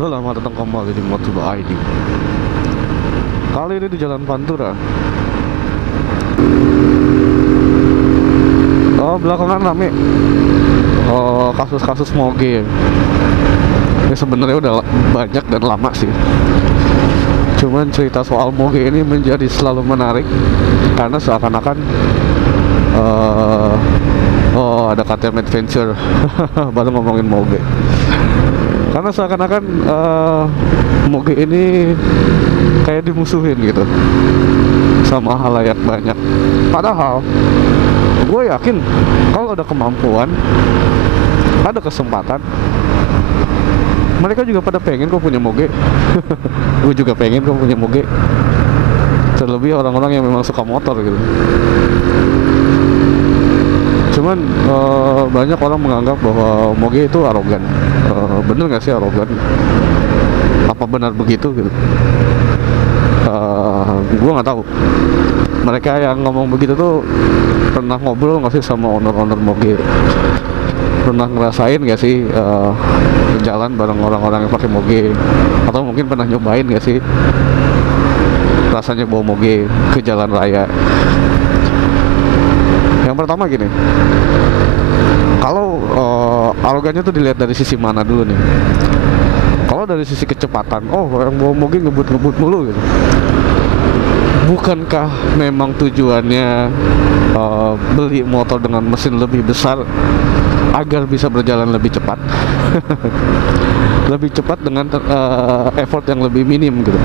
Selamat datang kembali di Moto ID. Kali ini di Jalan Pantura. Belakangan rame kasus-kasus moge. Ini sebenarnya udah banyak dan lama sih. Cuman cerita soal moge ini menjadi selalu menarik karena seakan-akan ada KTM Adventure baru ngomongin moge. Karena seakan-akan moge ini kayak dimusuhin gitu sama halayak banyak. Padahal gue yakin kalau ada kemampuan, ada kesempatan, mereka juga pada pengen kok punya moge. Gue juga pengen kok punya moge. Terlebih orang-orang yang memang suka motor gitu. Cuman banyak orang menganggap bahwa moge itu arogan. Bener nggak sih arogan? Apa benar begitu gitu? Gue nggak tahu. Mereka yang ngomong begitu tuh pernah ngobrol nggak sih sama owner-owner moge? Pernah ngerasain nggak sih jalan bareng orang-orang yang pakai moge? Atau mungkin pernah nyobain nggak sih rasanya bawa moge ke jalan raya? Yang pertama gini, kalau arogannya tuh dilihat dari sisi mana dulu nih? Kalau dari sisi kecepatan, yang bawa moge ngebut-ngebut mulu gitu. Bukankah memang tujuannya beli motor dengan mesin lebih besar agar bisa berjalan lebih cepat? Lebih cepat dengan effort yang lebih minim gitu.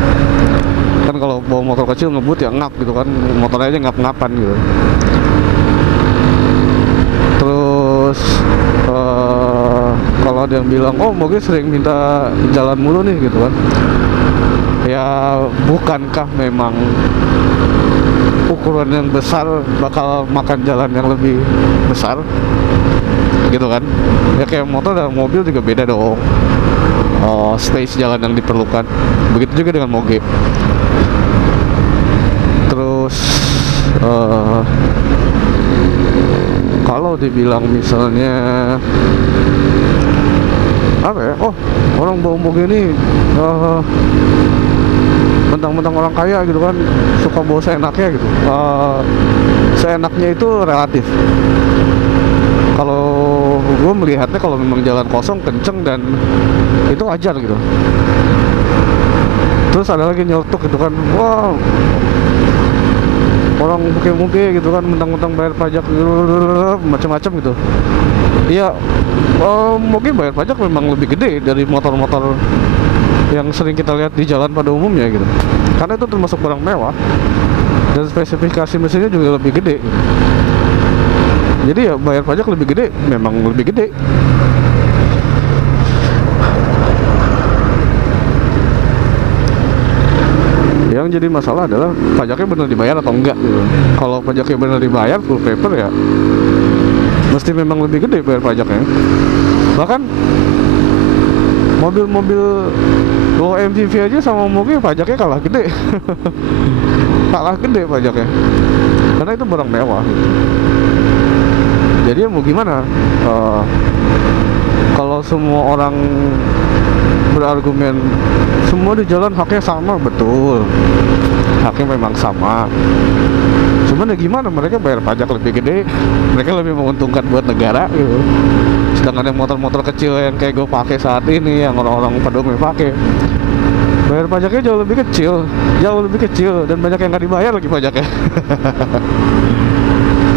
Kan kalau bawa motor kecil ngebut ya ngap gitu kan, motornya aja ngap-ngapan gitu. Terus kalau ada yang bilang moge sering minta jalan mulu nih gitu kan, ya bukankah memang ukuran yang besar bakal makan jalan yang lebih besar gitu kan? Ya kayak motor dan mobil juga beda dong, space jalan yang diperlukan. Begitu juga dengan moge. Terus kalau dibilang misalnya apa ya, orang bawa moge ini mentang-mentang orang kaya gitu kan, suka bawa seenaknya gitu. Seenaknya itu relatif. Kalau gue melihatnya, kalau memang jalan kosong kenceng dan itu wajar gitu. Terus ada lagi nyeletuk gitu kan, orang pakai moge gitu kan, mentang-mentang bayar pajak macam-macam gitu. Iya, moge bayar pajak memang lebih gede dari motor-motor yang sering kita lihat di jalan pada umumnya gitu. Karena itu termasuk barang mewah dan spesifikasi mesinnya juga lebih gede. Jadi ya bayar pajak lebih gede, memang lebih gede. Yang jadi masalah adalah pajaknya benar dibayar atau enggak gitu. Kalau pajaknya benar dibayar full paper ya mesti memang lebih gede bayar pajaknya. Bahkan mobil-mobil low MPV aja sama moge pajaknya kalah gede. Kalah gede pajaknya karena itu barang mewah gitu. Jadi mau gimana, kalau semua orang berargumen semua di jalan haknya sama, betul, haknya memang sama. Cuman ya gimana, mereka bayar pajak lebih gede, mereka lebih menguntungkan buat negara gitu. Sedangkan yang motor-motor kecil yang kayak gue pakai saat ini, yang orang-orang pada umumnya pakai, bayar pajaknya jauh lebih kecil dan banyak yang nggak dibayar lagi pajaknya.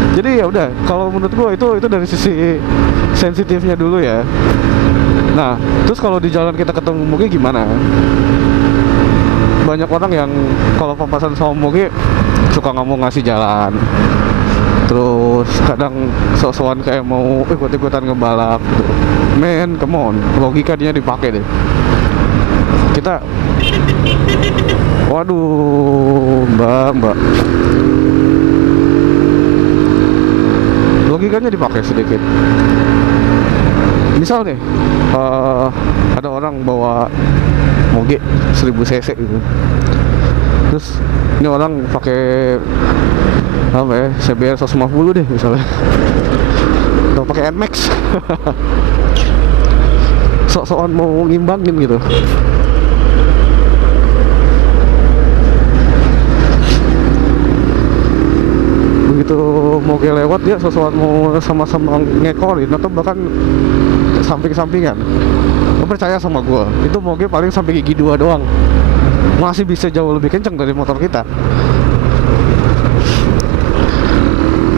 Jadi ya udah, kalau menurut gue itu dari sisi sensitifnya dulu ya. Nah, terus kalau di jalan kita ketemu moge gimana? Banyak orang yang kalau papasan sama moge suka nggak mau ngasih jalan. Terus kadang sok-sokan kayak mau ikut-ikutan ngebalap gitu. Men, come on, logikanya dipakai deh. Kita, waduh, mbak, logikanya dipakai sedikit. Misal nih, ada orang bawa moge 1000 cc gitu. Terus ini orang pakai apa ya, CBR 150 deh misalnya, atau pakai NMAX. sok-sokan mau ngimbangin gitu. Begitu moge lewat dia sok-sokan mau sama-sama ngekorin atau bahkan samping-sampingan. Lo percaya sama gue, itu moge paling sampai gigi 2 doang, masih bisa jauh lebih kenceng dari motor kita.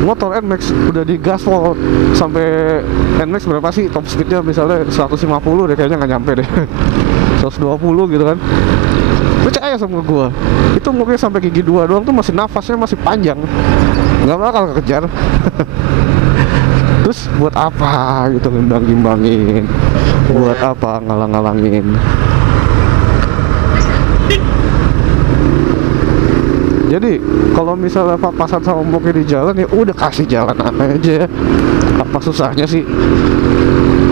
Motor NMAX udah di gaspol sampai NMAX berapa sih top speednya, misalnya 150 deh, kayaknya nggak nyampe deh 120 gitu kan. Percaya sama gua, itu mungkin sampai gigi 2 doang tuh masih nafasnya masih panjang, nggak bakal kekejar. Terus buat apa gitu ngimbang-ngimbangin, buat apa ngalang-ngalangin. Jadi kalau misalnya papasan sama moge di jalan, ya udah kasih jalan aja. Apa susahnya sih?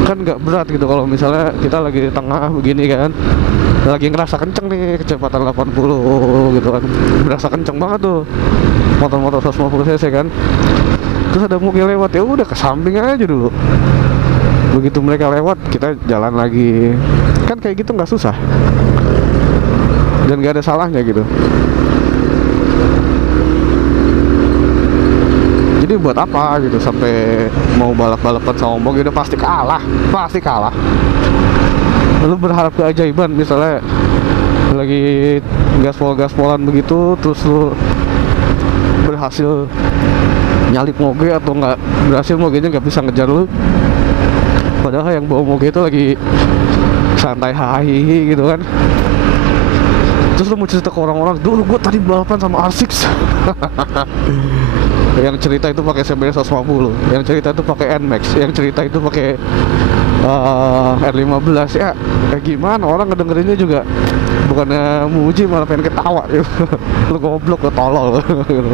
Kan nggak berat gitu kalau misalnya kita lagi di tengah begini kan, lagi ngerasa kenceng nih, kecepatan 80 gitu kan, berasa kenceng banget tuh motor-motor 150 cc kan. Terus ada moge lewat, ya udah ke samping aja dulu. Begitu mereka lewat, kita jalan lagi. Kan kayak gitu nggak susah dan nggak ada salahnya gitu. Jadi buat apa gitu sampai mau balap-balapan sama moge, udah pasti kalah, pasti kalah. Lu berharap keajaiban, misalnya lagi gaspol-gaspolan begitu, terus lu berhasil nyalip moge atau nggak berhasil, mogenya nggak bisa ngejar lu, padahal yang bawa moge itu lagi santai hahihi gitu kan. Terus lu mau cerita ke orang-orang, dulu gue tadi balapan sama R6 yang cerita itu pakai CBR 150, yang cerita itu pakai NMAX, yang cerita itu pakai R15. Ya gimana, orang ngedengerinnya juga bukannya muji malah pengen ketawa gitu. Lu goblok, lu tolol gitu.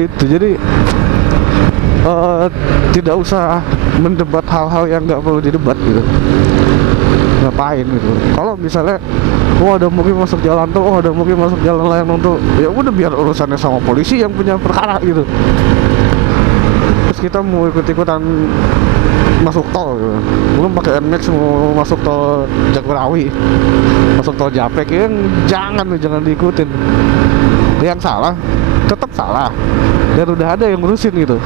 Itu jadi tidak usah mendebat hal-hal yang nggak perlu didebat gitu. Ngapain gitu. Kalau misalnya ada moge masuk jalan tuh, ada moge masuk jalan layang tuh, ya udah biar urusannya sama polisi yang punya perkara gitu. Terus kita mau ikut-ikutan masuk tol gitu. Belum pakai NMAX mau masuk tol Jagorawi, masuk tol Japek, yang jangan diikutin. Yang salah tetap salah, dan udah ada yang ngurusin gitu.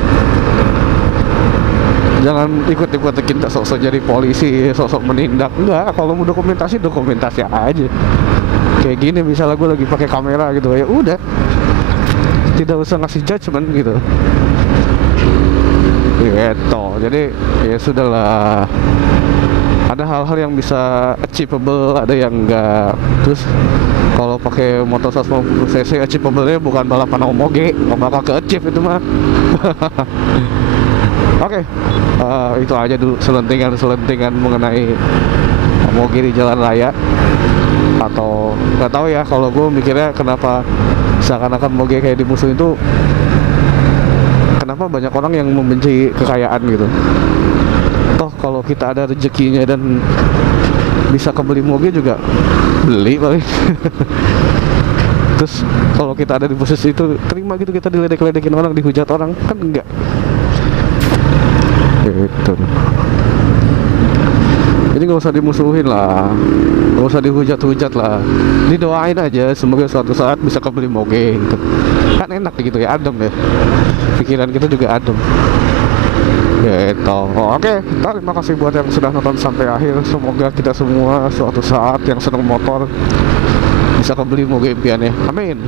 Jangan ikut-ikutin kita sok-sok jadi polisi, sok-sok menindak. Enggak, kalau mau dokumentasi aja. Kayak gini misalnya gue lagi pakai kamera gitu, ya udah, tidak usah ngasih judgement gitu. Gitu. Jadi ya sudahlah. Ada hal-hal yang bisa achievable, ada yang enggak. Terus kalau pakai motor 150 cc, achievable-nya bukan balapan sama moge, nggak bakal ke-achieve itu mah. Oke, itu aja dulu selentingan mengenai moge di jalan raya. Atau nggak tahu ya, kalau gue mikirnya kenapa seakan-akan moge kayak di musuh itu, kenapa banyak orang yang membenci kekayaan gitu. Toh kalau kita ada rezekinya dan bisa kebeli moge juga beli paling. Terus kalau kita ada di posisi itu, terima gitu kita diledek-ledekin orang, dihujat orang, kan enggak. Gitu. Jadi nggak usah dimusuhin lah, nggak usah dihujat-hujat lah, didoain aja semoga suatu saat bisa kebeli moge gitu. Kan enak gitu ya, adem ya, pikiran kita juga adem gitu. Oke, terima kasih buat yang sudah nonton sampai akhir. Semoga kita semua suatu saat yang senang motor bisa kebeli moge impiannya, amin.